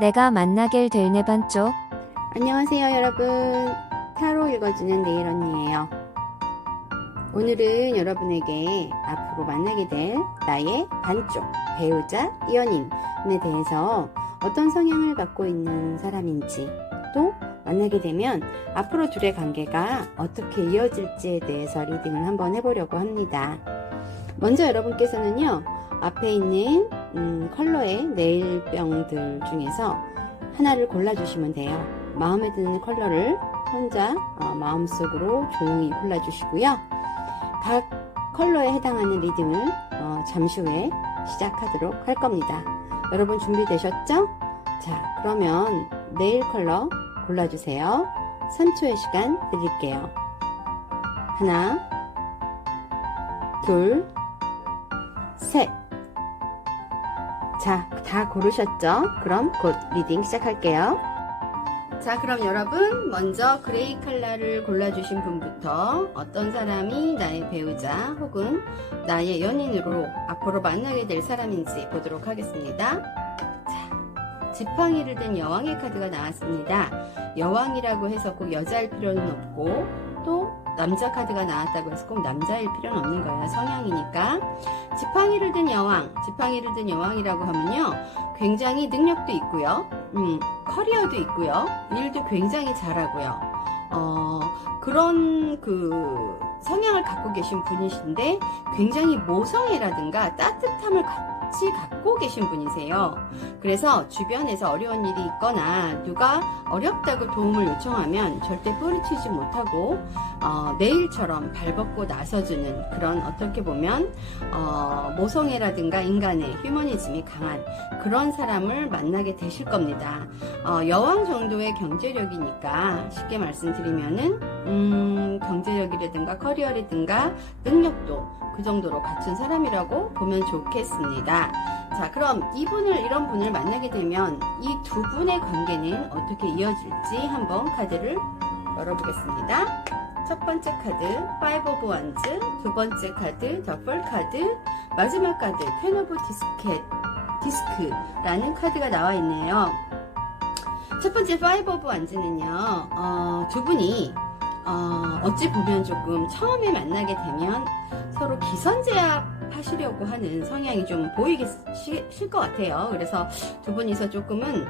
내가 만나길 될 내 반쪽. 안녕하세요 여러분, 타로 읽어주는 네일 언니예요. 오늘은 여러분에게 앞으로 만나게 될 나의 반쪽, 배우자, 연인에 대해서 어떤 성향을 갖고 있는 사람인지, 또 만나게 되면 앞으로 둘의 관계가 어떻게 이어질지에 대해서 리딩을 한번 해보려고 합니다. 먼저 여러분께서는요, 앞에 있는 컬러의 네일병들 중에서 하나를 골라주시면 돼요. 마음에 드는 컬러를 혼자 마음속으로 조용히 골라주시고요. 각 컬러에 해당하는 리딩을 잠시 후에 시작하도록 할 겁니다. 여러분 준비되셨죠? 자, 그러면 네일 컬러 골라주세요. 3초의 시간 드릴게요. 하나, 둘, 셋. 자, 다 고르셨죠? 그럼 곧 리딩 시작할게요. 자, 그럼 여러분 먼저 그레이 컬러를 골라주신 분부터 어떤 사람이 나의 배우자 혹은 나의 연인으로 앞으로 만나게 될 사람인지 보도록 하겠습니다. 자, 지팡이를 든 여왕의 카드가 나왔습니다. 여왕이라고 해서 꼭 여자일 필요는 없고, 또 남자 카드가 나왔다고 해서 꼭 남자일 필요는 없는 거예요. 성향이니까. 지팡이를 든 여왕, 지팡이를 든 여왕이라고 하면요, 굉장히 능력도 있고요, 커리어도 있고요, 일도 굉장히 잘하고요, 그런 성향을 갖고 계신 분이신데, 굉장히 모성애라든가 따뜻함을 같이 갖고 계신 분이세요. 그래서 주변에서 어려운 일이 있거나 누가 어렵다고 도움을 요청하면 절대 뿌리치지 못하고 내일처럼 발벗고 나서주는, 그런 어떻게 보면 모성애라든가 인간의 휴머니즘이 강한 그런 사람을 만나게 되실 겁니다. 여왕 정도의 경제력이니까 쉽게 말씀드리면은 경제력이라든가 커리어라든가 능력도 그 정도로 갖춘 사람이라고 보면 좋겠습니다. 자, 그럼 이런 분을 만나게 되면 이 두 분의 관계는 어떻게 이어질지 한번 카드를 열어보겠습니다. 첫 번째 카드 파이브 오브 원즈, 두 번째 카드 더블 카드, 마지막 카드 텐 오브 디스크라는 카드가 나와 있네요. 첫 번째 파이브 오브 원즈는요, 두 분이 어찌 보면 조금 처음에 만나게 되면 서로 기선제압 하시려고 하는 성향이 좀 보이기 실 것 같아요. 그래서 두 분이서 조금은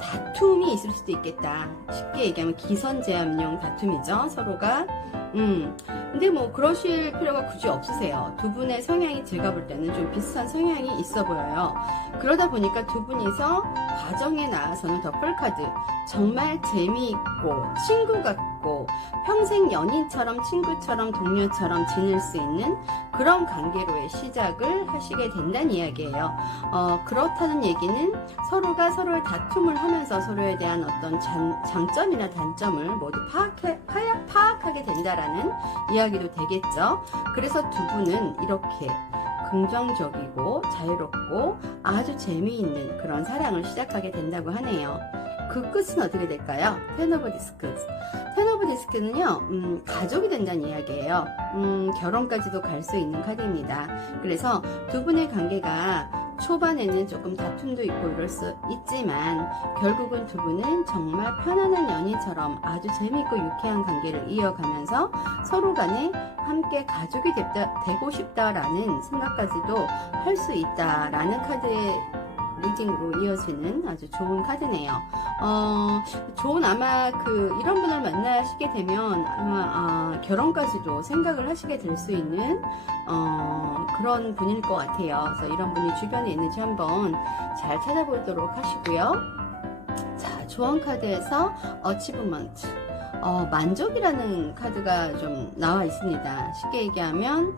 다툼이 있을 수도 있겠다. 쉽게 얘기하면 기선제압용 다툼이죠, 서로가. 근데 뭐 그러실 필요가 굳이 없으세요. 두 분의 성향이 제가 볼 때는 좀 비슷한 성향이 있어 보여요. 그러다 보니까 두 분이서 과정에 나와서는 더블카드, 정말 재미있고 친구 같고 평생 연인처럼, 친구처럼, 동료처럼 지낼 수 있는 그런 관계로의 시작을 하시게 된다는 이야기예요. 그렇다는 얘기는 서로가 서로의 다툼을 하면서 서로에 대한 어떤 장점이나 단점을 모두 파악하게 된다라는 이야기도 되겠죠. 그래서 두 분은 이렇게 긍정적이고 자유롭고 아주 재미있는 그런 사랑을 시작하게 된다고 하네요. 그 끝은 어떻게 될까요? 텐 오브 디스크. 텐 오브 디스크는요, 가족이 된다는 이야기예요. 결혼까지도 갈 수 있는 카드입니다. 그래서 두 분의 관계가 초반에는 조금 다툼도 있고 이럴 수 있지만, 결국은 두 분은 정말 편안한 연인처럼 아주 재미있고 유쾌한 관계를 이어가면서 서로 간에 함께 가족이 되고 싶다라는 생각까지도 할 수 있다라는 카드의 리딩으로 이어지는 아주 좋은 카드네요. 아마 이런 분을 만나시게 되면 아마 결혼까지도 생각을 하시게 될 수 있는 그런 분일 것 같아요. 그래서 이런 분이 주변에 있는지 한번 잘 찾아보도록 하시고요. 자, 조언 카드에서 어치브먼트, 만족이라는 카드가 좀 나와 있습니다. 쉽게 얘기하면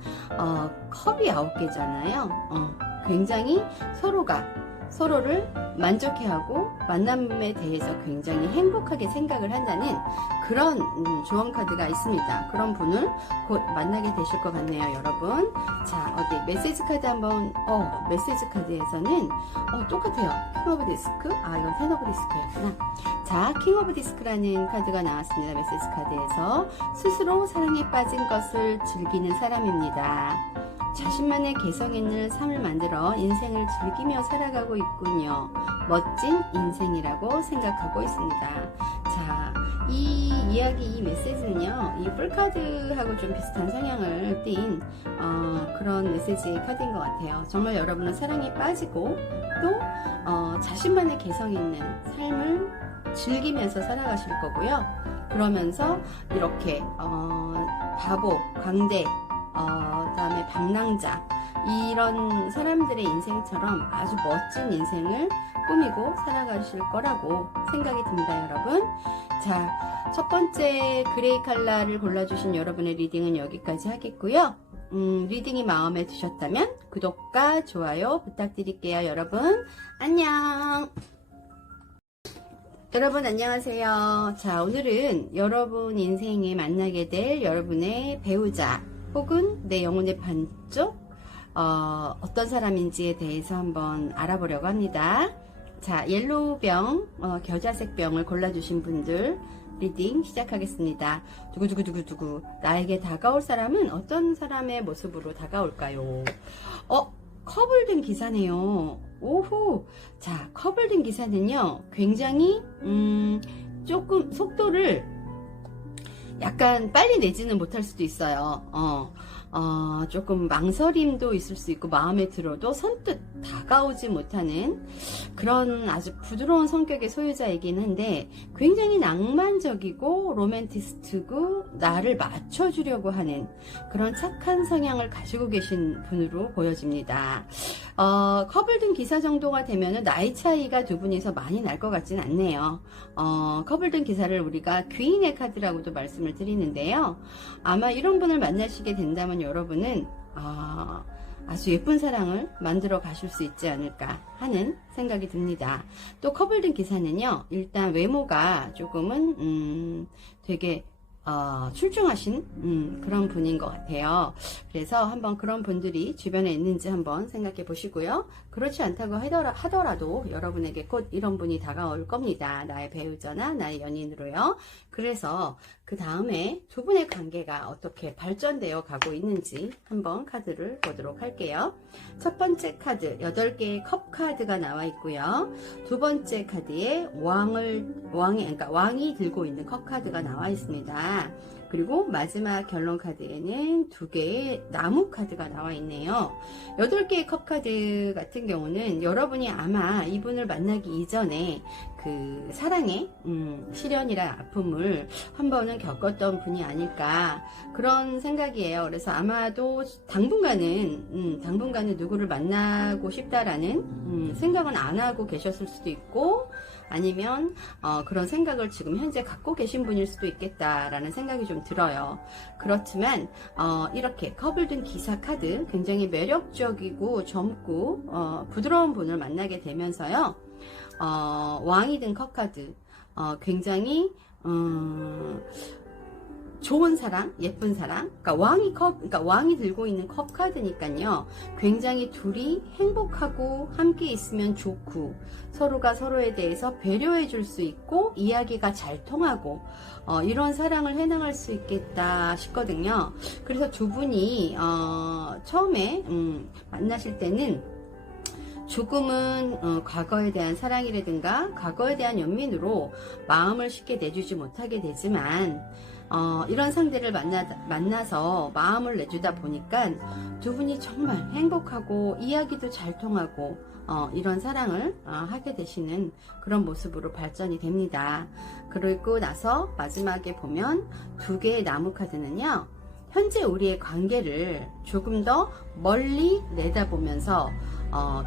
컵이 9개잖아요. 굉장히 서로가 서로를 만족해하고 만남에 대해서 굉장히 행복하게 생각을 한다는 그런 조언 카드가 있습니다. 그런 분을 곧 만나게 되실 것 같네요, 여러분. 자, 어디 메시지 카드 한번. 메시지 카드에서는 똑같아요. 킹 오브 디스크. 이건 텐 오브 디스크였구나. 자, 킹 오브 디스크라는 카드가 나왔습니다. 메시지 카드에서 스스로 사랑에 빠진 것을 즐기는 사람입니다. 자신만의 개성 있는 삶을 만들어 인생을 즐기며 살아가고 있군요. 멋진 인생이라고 생각하고 있습니다. 자, 이 이야기, 이 메시지는요, 이 풀카드하고 좀 비슷한 성향을 띤 그런 메시지의 카드인 것 같아요. 정말 여러분은 사랑에 빠지고 또 자신만의 개성 있는 삶을 즐기면서 살아가실 거고요. 그러면서 이렇게 바보, 광대, 그다음에 방랑자 이런 사람들의 인생처럼 아주 멋진 인생을 꾸미고 살아가실 거라고 생각이 듭니다, 여러분. 자, 첫 번째 그레이 칼라를 골라주신 여러분의 리딩은 여기까지 하겠고요. 리딩이 마음에 드셨다면 구독과 좋아요 부탁드릴게요. 여러분 안녕. 여러분 안녕하세요. 자, 오늘은 여러분 인생에 만나게 될 여러분의 배우자 혹은 내 영혼의 반쪽 어떤 사람인지에 대해서 한번 알아보려고 합니다. 자, 옐로우 병, 겨자색 병을 골라주신 분들 리딩 시작하겠습니다. 두구두구두구두구. 나에게 다가올 사람은 어떤 사람의 모습으로 다가올까요? 컵을 든 기사네요. 오호. 자, 컵을 든 기사는요, 굉장히, 조금 속도를 약간 빨리 내지는 못할 수도 있어요. 조금 망설임도 있을 수 있고, 마음에 들어도 선뜻 다가오지 못하는 그런 아주 부드러운 성격의 소유자이긴 한데, 굉장히 낭만적이고 로맨티스트고 나를 맞춰주려고 하는 그런 착한 성향을 가지고 계신 분으로 보여집니다. 컵을 든 기사 정도가 되면은 나이 차이가 두 분이서 많이 날 것 같진 않네요. 컵을 든 기사를 우리가 귀인의 카드라고도 말씀을 드리는데요. 아마 이런 분을 만나시게 된다면 여러분은 아주 예쁜 사랑을 만들어 가실 수 있지 않을까 하는 생각이 듭니다. 또 컵을 든 기사는요, 일단 외모가 조금은 되게 출중하신 그런 분인 것 같아요. 그래서 한번 그런 분들이 주변에 있는지 한번 생각해 보시고요. 그렇지 않다고 하더라도 여러분에게 곧 이런 분이 다가올 겁니다. 나의 배우자나 나의 연인으로요. 그래서 그 다음에 두 분의 관계가 어떻게 발전되어 가고 있는지 한번 카드를 보도록 할게요. 첫 번째 카드 8개의 컵 카드가 나와 있고요. 두 번째 카드에 왕이 들고 있는 컵 카드가 나와 있습니다. 그리고 마지막 결론 카드에는 2개의 나무 카드가 나와 있네요. 8개의 컵 카드 같은 경우는 여러분이 아마 이분을 만나기 이전에 그 사랑의 시련이랑 아픔을 한 번은 겪었던 분이 아닐까 그런 생각이에요. 그래서 아마도 당분간은 누구를 만나고 싶다라는 생각은 안 하고 계셨을 수도 있고, 아니면 그런 생각을 지금 현재 갖고 계신 분일 수도 있겠다라는 생각이 좀 들어요. 그렇지만 이렇게 컵을 든 기사 카드, 굉장히 매력적이고 젊고 부드러운 분을 만나게 되면서요, 왕이 든 컵 카드, 굉장히 좋은 사랑, 예쁜 사랑. 그러니까 왕이 들고 있는 컵 카드니까요. 굉장히 둘이 행복하고 함께 있으면 좋고, 서로가 서로에 대해서 배려해 줄 수 있고, 이야기가 잘 통하고, 이런 사랑을 해나갈 수 있겠다 싶거든요. 그래서 두 분이, 처음에, 만나실 때는, 조금은 과거에 대한 사랑이라든가 과거에 대한 연민으로 마음을 쉽게 내주지 못하게 되지만, 이런 상대를 만나서 마음을 내주다 보니까 두 분이 정말 행복하고 이야기도 잘 통하고 이런 사랑을 하게 되시는 그런 모습으로 발전이 됩니다. 그리고 나서 마지막에 보면 2개의 나무 카드는요, 현재 우리의 관계를 조금 더 멀리 내다보면서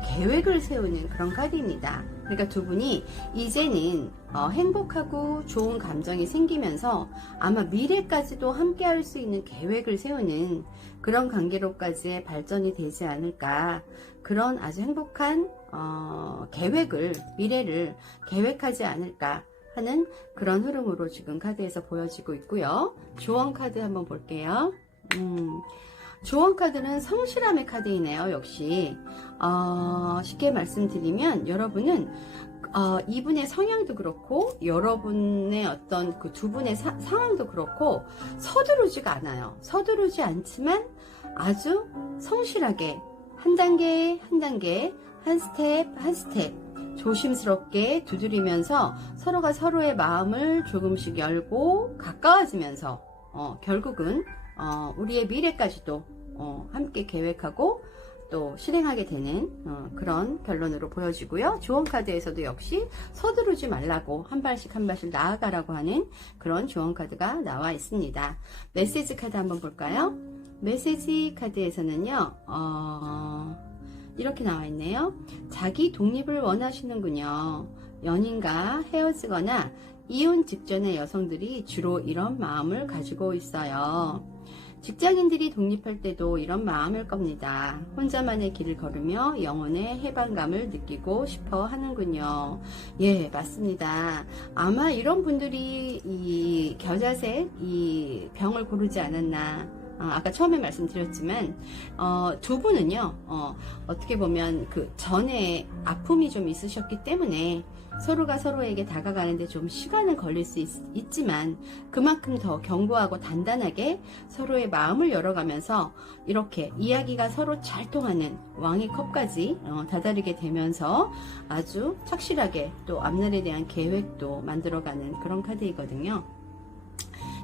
계획을 세우는 그런 카드입니다. 그러니까 두 분이 이제는 행복하고 좋은 감정이 생기면서 아마 미래까지도 함께 할 수 있는 계획을 세우는 그런 관계로까지 발전이 되지 않을까, 그런 아주 행복한 미래를 계획하지 않을까 하는 그런 흐름으로 지금 카드에서 보여지고 있고요. 조언 카드 한번 볼게요. 조언 카드는 성실함의 카드이네요. 역시 쉽게 말씀드리면 여러분은 이분의 성향도 그렇고 여러분의 어떤 그 두 분의 상황도 그렇고 서두르지가 않아요. 서두르지 않지만 아주 성실하게 한 단계 한 단계, 한 스텝 한 스텝 조심스럽게 두드리면서 서로가 서로의 마음을 조금씩 열고 가까워지면서 결국은 우리의 미래까지도 함께 계획하고 또 실행하게 되는 그런 결론으로 보여지고요. 조언카드에서도 역시 서두르지 말라고 한 발씩 한 발씩 나아가라고 하는 그런 조언카드가 나와 있습니다. 메시지 카드 한번 볼까요? 메시지 카드에서는요, 이렇게 나와 있네요. 자기 독립을 원하시는군요. 연인과 헤어지거나 이혼 직전의 여성들이 주로 이런 마음을 가지고 있어요. 직장인들이 독립할 때도 이런 마음일 겁니다. 혼자만의 길을 걸으며 영혼의 해방감을 느끼고 싶어 하는군요. 예, 맞습니다. 아마 이런 분들이 이 겨자색, 이 병을 고르지 않았나. 아까 처음에 말씀드렸지만 두 분은요 어떻게 보면 그 전에 아픔이 좀 있으셨기 때문에 서로가 서로에게 다가가는데 좀 시간은 걸릴 수 있지만 그만큼 더 견고하고 단단하게 서로의 마음을 열어가면서 이렇게 이야기가 서로 잘 통하는 왕의 컵까지 다다르게 되면서 아주 착실하게 또 앞날에 대한 계획도 만들어가는 그런 카드이거든요.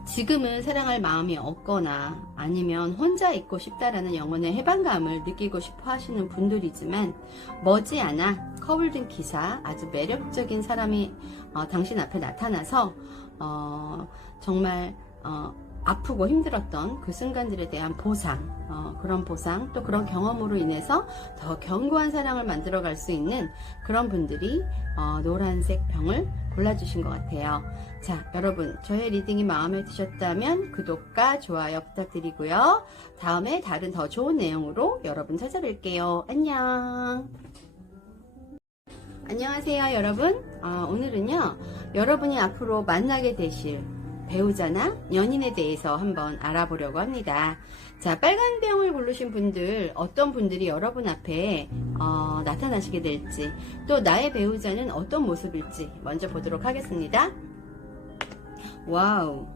지금은 사랑할 마음이 없거나 아니면 혼자 있고 싶다라는 영혼의 해방감을 느끼고 싶어 하시는 분들이지만 머지않아 컵을 든 기사 아주 매력적인 사람이 당신 앞에 나타나서 정말 아프고 힘들었던 그 순간들에 대한 보상, 그런 보상, 또 그런 경험으로 인해서 더 견고한 사랑을 만들어 갈 수 있는 그런 분들이 노란색 병을 골라주신 것 같아요. 자, 여러분, 저의 리딩이 마음에 드셨다면 구독과 좋아요 부탁드리고요. 다음에 다른 더 좋은 내용으로 여러분 찾아뵐게요. 안녕. 안녕하세요, 여러분. 오늘은요, 여러분이 앞으로 만나게 되실 배우자나 연인에 대해서 한번 알아보려고 합니다. 자, 빨간 병을 고르신 분들, 어떤 분들이 여러분 앞에 나타나시게 될지, 또 나의 배우자는 어떤 모습일지 먼저 보도록 하겠습니다. 와우.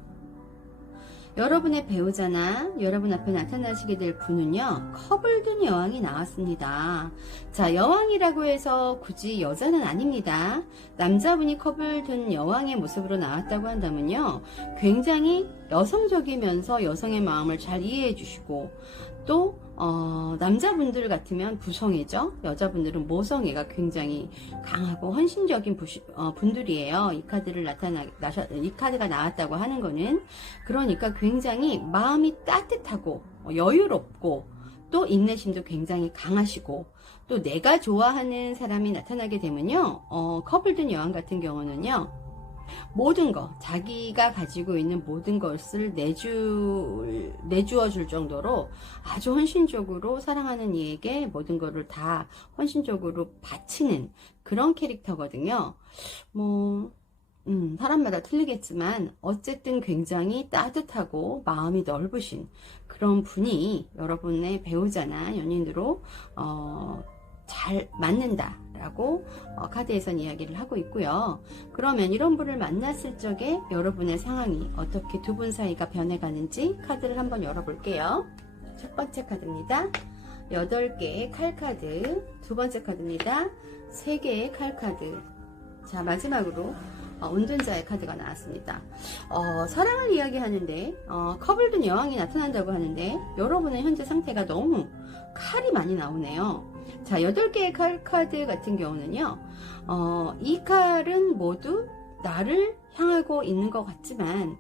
여러분의 배우자나 여러분 앞에 나타나시게 될 분은요, 컵을 든 여왕이 나왔습니다. 자, 여왕이라고 해서 굳이 여자는 아닙니다. 남자분이 컵을 든 여왕의 모습으로 나왔다고 한다면요, 굉장히 여성적이면서 여성의 마음을 잘 이해해 주시고, 또 남자분들 같으면 부성애죠. 여자분들은 모성애가 굉장히 강하고 헌신적인 분들이에요. 이 카드가 나왔다고 하는 거는, 그러니까 굉장히 마음이 따뜻하고 여유롭고 또 인내심도 굉장히 강하시고, 또 내가 좋아하는 사람이 나타나게 되면요, 컵을 든 여왕 같은 경우는요, 모든 것, 자기가 가지고 있는 모든 것을 내주어 줄 정도로 아주 헌신적으로 사랑하는 이에게 모든 것을 다 헌신적으로 바치는 그런 캐릭터거든요. 사람마다 틀리겠지만 어쨌든 굉장히 따뜻하고 마음이 넓으신 그런 분이 여러분의 배우자나 연인으로 잘 맞는다라고 카드에선 이야기를 하고 있고요. 그러면 이런 분을 만났을 적에 여러분의 상황이 어떻게 두 분 사이가 변해가는지 카드를 한번 열어볼게요. 첫 번째 카드입니다. 8개의 칼카드. 두 번째 카드입니다. 3개의 칼카드. 자, 마지막으로 운전자의 카드가 나왔습니다. 사랑을 이야기하는데 컵을 든 여왕이 나타난다고 하는데 여러분의 현재 상태가 너무 칼이 많이 나오네요. 자, 8개의 칼 카드 같은 경우는요, 이 칼은 모두 나를 향하고 있는 것 같지만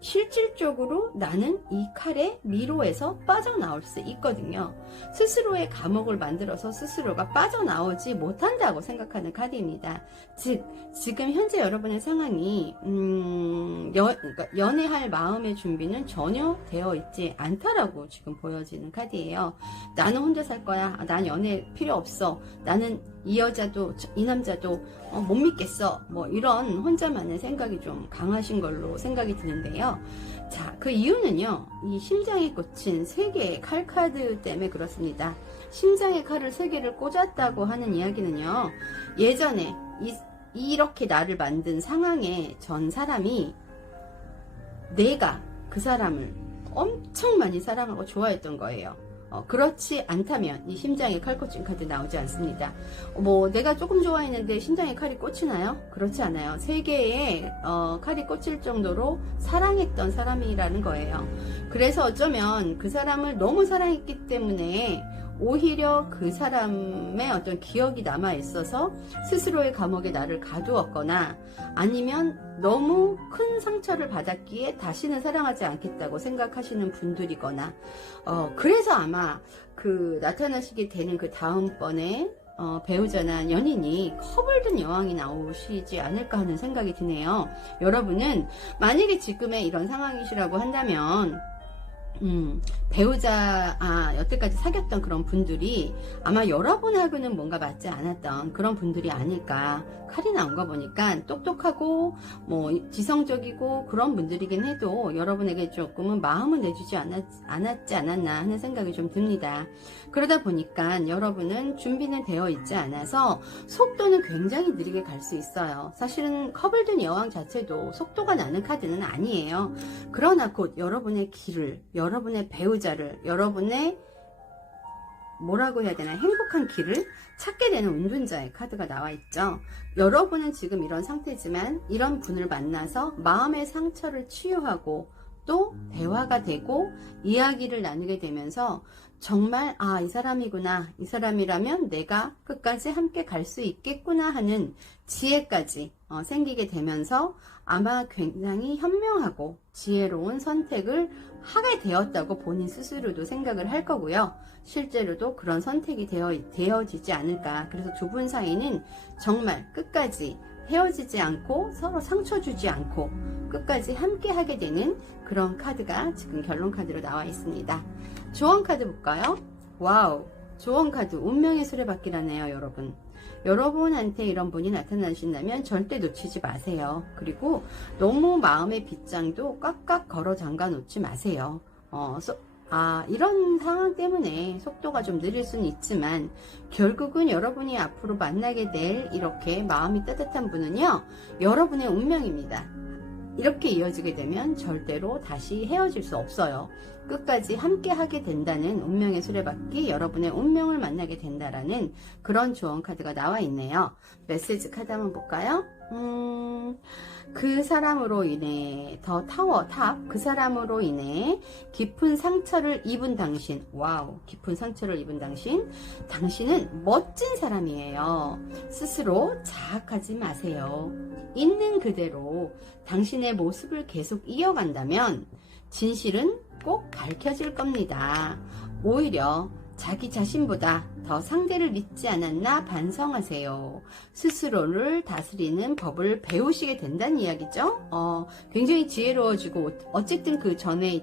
실질적으로 나는 이 칼의 미로에서 빠져나올 수 있거든요. 스스로의 감옥을 만들어서 스스로가 빠져나오지 못한다고 생각하는 카드입니다. 즉, 지금 현재 여러분의 상황이 그러니까 연애할 마음의 준비는 전혀 되어 있지 않다라고 지금 보여지는 카드예요. 나는 혼자 살 거야. 난 연애 필요 없어. 나는 이 여자도 이 남자도 못 믿겠어. 뭐 이런 혼자만의 생각이 좀 강하신 걸로 생각이 드는데요. 자, 그 이유는요, 이 심장에 꽂힌 3개의 칼 카드 때문에 그렇습니다. 심장에 칼을 3개를 꽂았다고 하는 이야기는요, 예전에 이렇게 나를 만든 상황에 전 사람이 내가 그 사람을 엄청 많이 사랑하고 좋아했던 거예요. 그렇지 않다면 이 심장에 칼 꽂힌 카드 나오지 않습니다. 뭐 내가 조금 좋아했는데 심장에 칼이 꽂히나요? 그렇지 않아요. 세 개의 칼이 꽂힐 정도로 사랑했던 사람이라는 거예요. 그래서 어쩌면 그 사람을 너무 사랑했기 때문에 오히려 그 사람의 어떤 기억이 남아 있어서 스스로의 감옥에 나를 가두었거나, 아니면 너무 큰 상처를 받았기에 다시는 사랑하지 않겠다고 생각하시는 분들이거나, 그래서 아마 그 나타나시게 되는 그 다음번에 배우자나 연인이 커블든 여왕이 나오시지 않을까 하는 생각이 드네요. 여러분은 만약에 지금의 이런 상황이시라고 한다면 배우자, 여태까지 사귀었던 그런 분들이 아마 여러분하고는 뭔가 맞지 않았던 그런 분들이 아닐까. 칼이 나온 거 보니까 똑똑하고 뭐 지성적이고 그런 분들이긴 해도 여러분에게 조금은 마음을 내주지 않았지 않았나 하는 생각이 좀 듭니다. 그러다 보니까 여러분은 준비는 되어 있지 않아서 속도는 굉장히 느리게 갈 수 있어요. 사실은 커블든 여왕 자체도 속도가 나는 카드는 아니에요. 그러나 곧 여러분의 길을, 여러분의 배우자를, 여러분의 뭐라고 해야 되나, 행복한 길을 찾게 되는 운둔자의 카드가 나와 있죠. 여러분은 지금 이런 상태지만 이런 분을 만나서 마음의 상처를 치유하고 또 대화가 되고 이야기를 나누게 되면서 정말 이 사람이구나, 이 사람이라면 내가 끝까지 함께 갈 수 있겠구나 하는 지혜까지 생기게 되면서 아마 굉장히 현명하고 지혜로운 선택을 하게 되었다고 본인 스스로도 생각을 할 거고요. 실제로도 그런 선택이 되어지지 않을까. 그래서 두 분 사이는 정말 끝까지 헤어지지 않고 서로 상처 주지 않고 끝까지 함께 하게 되는 그런 카드가 지금 결론 카드로 나와 있습니다. 조언 카드 볼까요? 와우, 조언 카드 운명의 수레바퀴라네요. 여러분, 여러분한테 이런 분이 나타나신다면 절대 놓치지 마세요. 그리고 너무 마음의 빗장도 꽉꽉 걸어 잠가 놓지 마세요. 이런 상황 때문에 속도가 좀 느릴 수는 있지만 결국은 여러분이 앞으로 만나게 될 이렇게 마음이 따뜻한 분은요, 여러분의 운명입니다. 이렇게 이어지게 되면 절대로 다시 헤어질 수 없어요. 끝까지 함께 하게 된다는 운명의 수레바퀴, 여러분의 운명을 만나게 된다라는 그런 조언 카드가 나와 있네요. 메시지 카드 한번 볼까요? 그 사람으로 인해 더 타워 탑, 그 사람으로 인해 깊은 상처를 입은 당신, 와우, 깊은 상처를 입은 당신은 멋진 사람이에요. 스스로 자학하지 마세요. 있는 그대로 당신의 모습을 계속 이어간다면 진실은 꼭 밝혀질 겁니다. 오히려 자기 자신보다 더 상대를 믿지 않았나 반성하세요. 스스로를 다스리는 법을 배우시게 된다는 이야기죠. 굉장히 지혜로워지고, 어쨌든 그 전에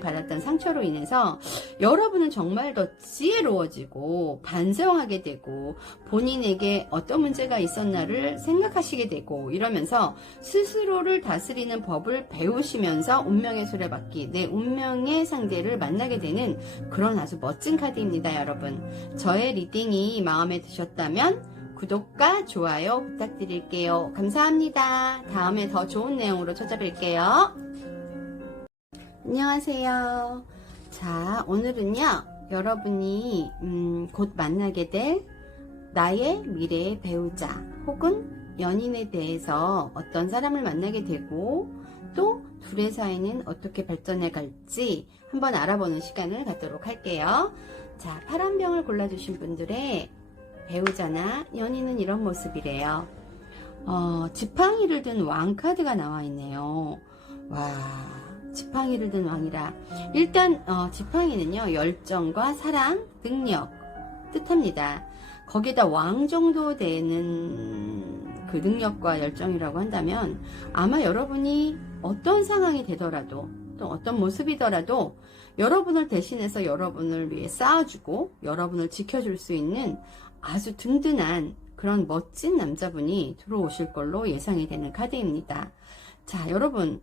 받았던 상처로 인해서 여러분은 정말 더 지혜로워지고 반성하게 되고 본인에게 어떤 문제가 있었나를 생각하시게 되고, 이러면서 스스로를 다스리는 법을 배우시면서 운명의 수레바퀴, 내 운명의 상대를 만나게 되는 그런 아주 멋진 카드입니다. 여러분, 저의 리딩이 마음에 드셨다면 구독과 좋아요 부탁드릴게요. 감사합니다. 다음에 더 좋은 내용으로 찾아뵐게요. 안녕하세요. 자, 오늘은요, 여러분이 곧 만나게 될 나의 미래의 배우자 혹은 연인에 대해서 어떤 사람을 만나게 되고 또 둘의 사이는 어떻게 발전해 갈지 한번 알아보는 시간을 갖도록 할게요. 자, 파란병을 골라주신 분들의 배우자나 연인은 이런 모습이래요. 지팡이를 든 왕 카드가 나와 있네요. 와, 지팡이를 든 왕이라. 일단 지팡이는요, 열정과 사랑, 능력 뜻합니다. 거기다 왕 정도 되는 그 능력과 열정이라고 한다면 아마 여러분이 어떤 상황이 되더라도 또 어떤 모습이더라도 여러분을 대신해서 여러분을 위해 쌓아주고 여러분을 지켜줄 수 있는 아주 든든한 그런 멋진 남자분이 들어오실 걸로 예상이 되는 카드입니다. 자, 여러분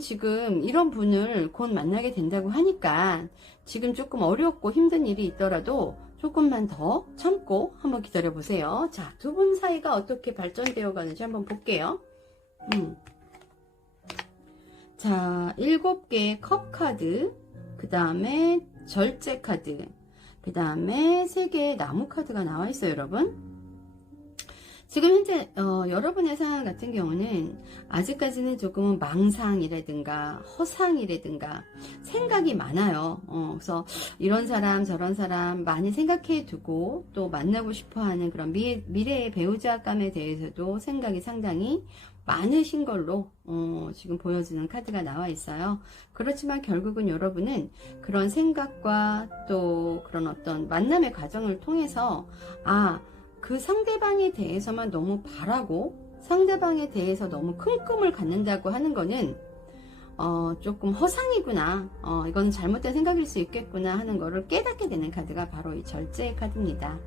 지금 이런 분을 곧 만나게 된다고 하니까 지금 조금 어렵고 힘든 일이 있더라도 조금만 더 참고 한번 기다려 보세요. 자, 두 분 사이가 어떻게 발전되어 가는지 한번 볼게요. 자, 7개의 컵 카드, 그 다음에 절제 카드, 그 다음에 3개의 나무 카드가 나와 있어요, 여러분. 지금 현재 여러분의 상황 같은 경우는 아직까지는 조금은 망상이라든가 허상이라든가 생각이 많아요. 그래서 이런 사람 저런 사람 많이 생각해 두고 또 만나고 싶어하는 그런 미래의 배우자감에 대해서도 생각이 상당히 많으신 걸로 지금 보여주는 카드가 나와 있어요. 그렇지만 결국은 여러분은 그런 생각과 또 그런 어떤 만남의 과정을 통해서 그 상대방에 대해서만 너무 바라고 상대방에 대해서 너무 큰 꿈을 갖는다고 하는 거는 조금 허상이구나, 이건 잘못된 생각일 수 있겠구나 하는 거를 깨닫게 되는 카드가 바로 이 절제의 카드입니다.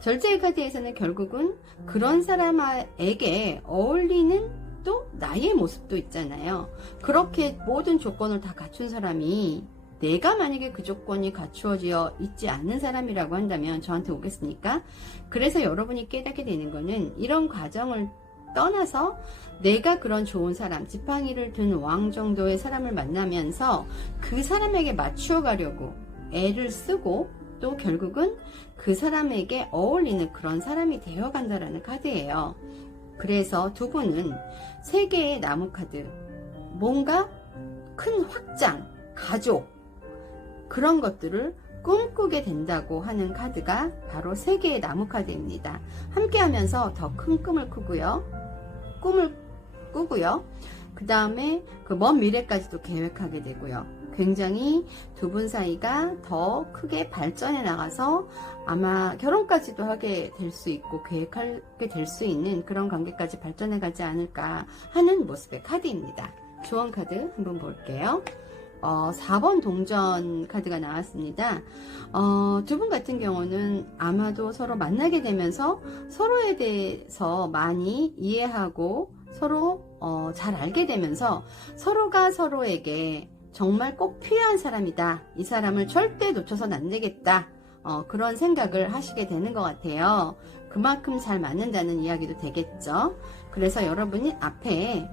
절제의 카드에서는 결국은 그런 사람에게 어울리는 또 나의 모습도 있잖아요. 그렇게 모든 조건을 다 갖춘 사람이 내가 만약에 그 조건이 갖추어져 있지 않는 사람이라고 한다면 저한테 오겠습니까? 그래서 여러분이 깨닫게 되는 거는 이런 과정을 떠나서 내가 그런 좋은 사람, 지팡이를 든 왕 정도의 사람을 만나면서 그 사람에게 맞추어 가려고 애를 쓰고 또 결국은 그 사람에게 어울리는 그런 사람이 되어 간다라는 카드예요. 그래서 두 분은 3개의 나무 카드, 뭔가 큰 확장, 가족, 그런 것들을 꿈꾸게 된다고 하는 카드가 바로 3개의 나무 카드입니다. 함께 하면서 더 큰 꿈을 꾸고요. 그 다음에 그 먼 미래까지도 계획하게 되고요. 굉장히 두 분 사이가 더 크게 발전해 나가서 아마 결혼까지도 하게 될 수 있고 계획하게 될 수 있는 그런 관계까지 발전해 가지 않을까 하는 모습의 카드입니다. 조언 카드 한번 볼게요. 4번 동전 카드가 나왔습니다. 두 분 같은 경우는 아마도 서로 만나게 되면서 서로에 대해서 많이 이해하고 서로 잘 알게 되면서 서로가 서로에게 정말 꼭 필요한 사람이다. 이 사람을 절대 놓쳐서는 안 되겠다. 그런 생각을 하시게 되는 것 같아요. 그만큼 잘 맞는다는 이야기도 되겠죠. 그래서 여러분이 앞에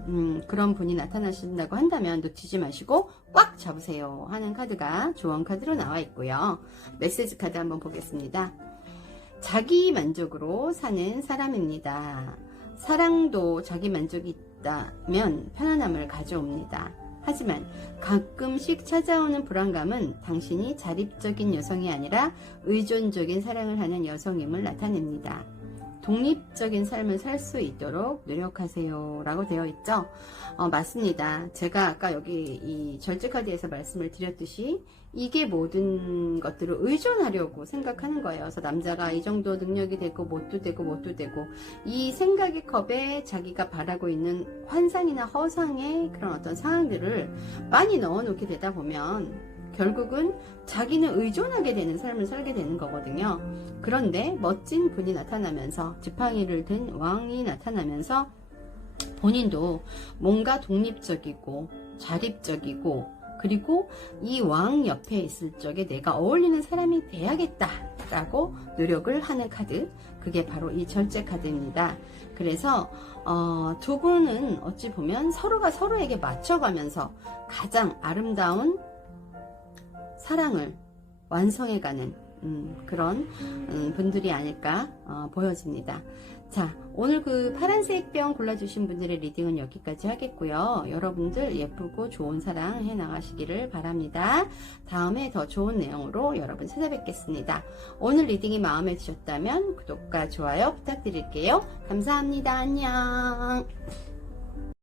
그런 분이 나타나신다고 한다면 놓치지 마시고 꽉 잡으세요 하는 카드가 조언 카드로 나와 있고요. 메시지 카드 한번 보겠습니다. 자기 만족으로 사는 사람입니다. 사랑도 자기 만족이 있다면 편안함을 가져옵니다. 하지만 가끔씩 찾아오는 불안감은 당신이 자립적인 여성이 아니라 의존적인 사랑을 하는 여성임을 나타냅니다. 독립적인 삶을 살 수 있도록 노력하세요 라고 되어 있죠. 맞습니다. 제가 아까 여기 이 절제 카드에서 말씀을 드렸듯이 이게 모든 것들을 의존하려고 생각하는 거예요. 그래서 남자가 이 정도 능력이 되고 뭣도 되고 이 생각의 컵에 자기가 바라고 있는 환상이나 허상의 그런 어떤 상황들을 많이 넣어놓게 되다 보면 결국은 자기는 의존하게 되는 삶을 살게 되는 거거든요. 그런데 멋진 분이 나타나면서 지팡이를 든 왕이 나타나면서 본인도 뭔가 독립적이고 자립적이고 그리고 이 왕 옆에 있을 적에 내가 어울리는 사람이 돼야겠다 라고 노력을 하는 카드, 그게 바로 이 절제 카드입니다. 그래서 두 분은 어찌 보면 서로가 서로에게 맞춰가면서 가장 아름다운 사랑을 완성해가는 그런 분들이 아닐까 보여집니다. 자, 오늘 그 파란색 병 골라주신 분들의 리딩은 여기까지 하겠고요. 여러분들 예쁘고 좋은 사랑 해나가시기를 바랍니다. 다음에 더 좋은 내용으로 여러분 찾아뵙겠습니다. 오늘 리딩이 마음에 드셨다면 구독과 좋아요 부탁드릴게요. 감사합니다. 안녕.